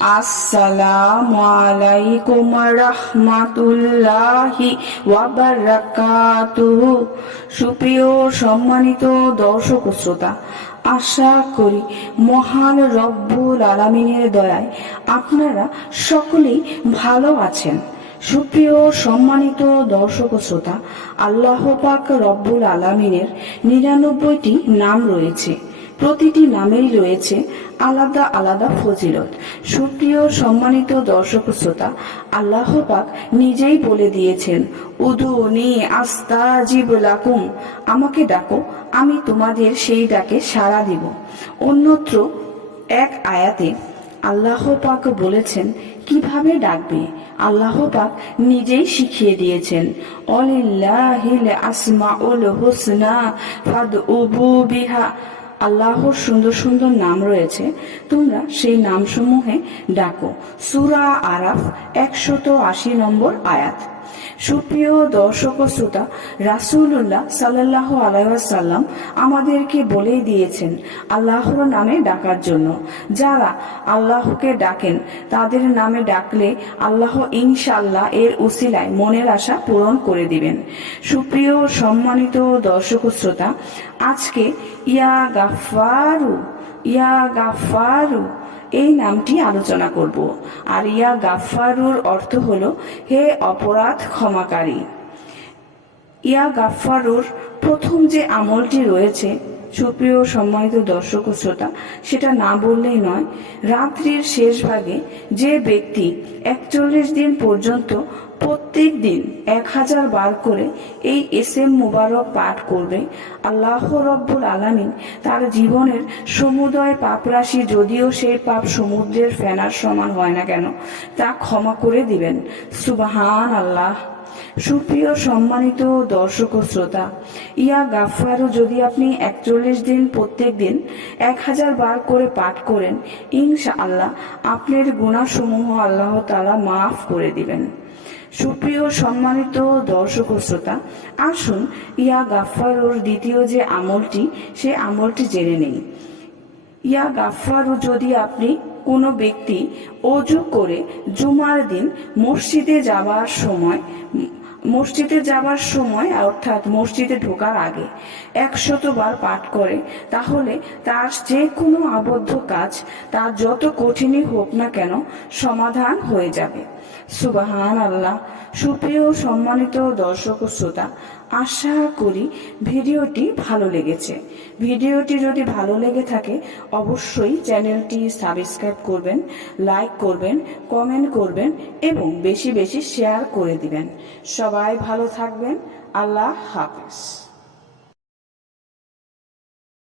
আসসালামু আলাইকুম রাহমাতুল্লাহি ওয়া বারাকাতুহু। সুপ্রিয় সম্মানিত দর্শক ও শ্রোতা, আশা করি মহান রব্বুল আলামিনের দয়ায় আপনারা সকলেই ভালো আছেন। সুপ্রিয় সম্মানিত দর্শক ও শ্রোতা, আল্লাহ পাক রব্বুল আলামিনের ৯৯টি নাম রয়েছে। প্রতিটি নামেরই রয়েছে আলাদা আলাদা ফজিলত। সুপ্রিয় সম্মানিত দর্শক শ্রোতা, আল্লাহ পাক নিজেই বলে দিয়েছেন, উদুনি আস্তাজিব লাকুম, আমাকে ডাকো, আমি তোমাদের সেই ডাকে সাড়া দিব। অন্যত্র এক আয়াতে আল্লাহ পাক বলেছেন কিভাবে ডাকবে। আল্লাহ পাক নিজেই শিখিয়ে দিয়েছেন, অলিল্লাহিল আসমাউল হুসনা ফাদউহু বিহা। আল্লাহর সুন্দর সুন্দর নাম রয়েছে, তোমরা সেই নামসমূহে ডাকো। সূরা আরাফ ১৮০ নম্বর আয়াত। সুপ্রিয় দর্শক ও শ্রোতা, রাসূলুল্লাহ সাল্লাল্লাহু আলাইহি ওয়াসাল্লাম আমাদেরকে বলেই দিয়েছেন আল্লাহর নামে ডাকার জন্য। যারা আল্লাহকে ডাকেন তাদের নামে ডাকলে আল্লাহ ইনশাআল্লাহ এর উসিলায় মনের আশা পূরণ করে দিবেন। সুপ্রিয় সম্মানিত দর্শক ও শ্রোতা, আজকে ইয়া গাফফারু এই নামটি আলোচনা করব। আর ইয়া গাফফারুর অর্থ হলো হে অপরাধ ক্ষমাকারী। ইয়া গাফফারুর প্রথম যে আমলটি রয়েছে, সুপ্রিয় সম্মানিত দর্শক ও শ্রোতা, সেটা না বললেই নয়। রাত্রির শেষ ভাগে যে ব্যক্তি ৪১ দিন পর্যন্ত প্রত্যেক দিন ১০০০ বার করে এই এসএম মুবারক পাঠ করবে, আল্লাহ রব্বুল আলামিন তার জীবনের সমুদয় পাপরাশি, যদিও সেই পাপ সমুদ্রের ফেনার সমান হয় না কেন, তা ক্ষমা করে দিবেন। সুবহান আল্লাহ। সুপ্রিয় সম্মানিত দর্শক ও শ্রোতা, ইয়া গাফফারু যদি আপনি ৪১ দিন প্রত্যেক দিন ১০০০ বার করে পাঠ করেন, ইনশাআল্লাহ আপনার গুনাহসমূহ আল্লাহ তাআলা মাফ করে দিবেন। সুপ্রিয় সম্মানিত দর্শক ও শ্রোতা, আসুন ইয়া গাফফারুর দ্বিতীয় যে আমলটি, সে আমলটি জেনে নেই। ইয়া গাফফারু যদি আপনি কোনো ব্যক্তি অজু করে জুমার দিন মসজিদে যাবার সময় অর্থাৎ মসজিদে ঢোকার আগে ১০০ বার পাঠ করে, তাহলে তার যে কোনো আবদ্ধ কাজ, তার যত কঠিনই হোক না কেন, সমাধান হয়ে যাবে। সুবহান আল্লাহ। সুপ্রিয় সম্মানিত দর্শক ও শ্রোতা, আশা করি ভিডিওটি ভালো লেগেছে। ভিডিওটি যদি ভালো লেগে থাকে অবশ্যই চ্যানেলটি সাবস্ক্রাইব করবেন, লাইক করবেন, কমেন্ট করবেন এবং বেশি বেশি শেয়ার করে দিবেন। সবাই ভালো থাকবেন। আল্লাহ হাফেজ।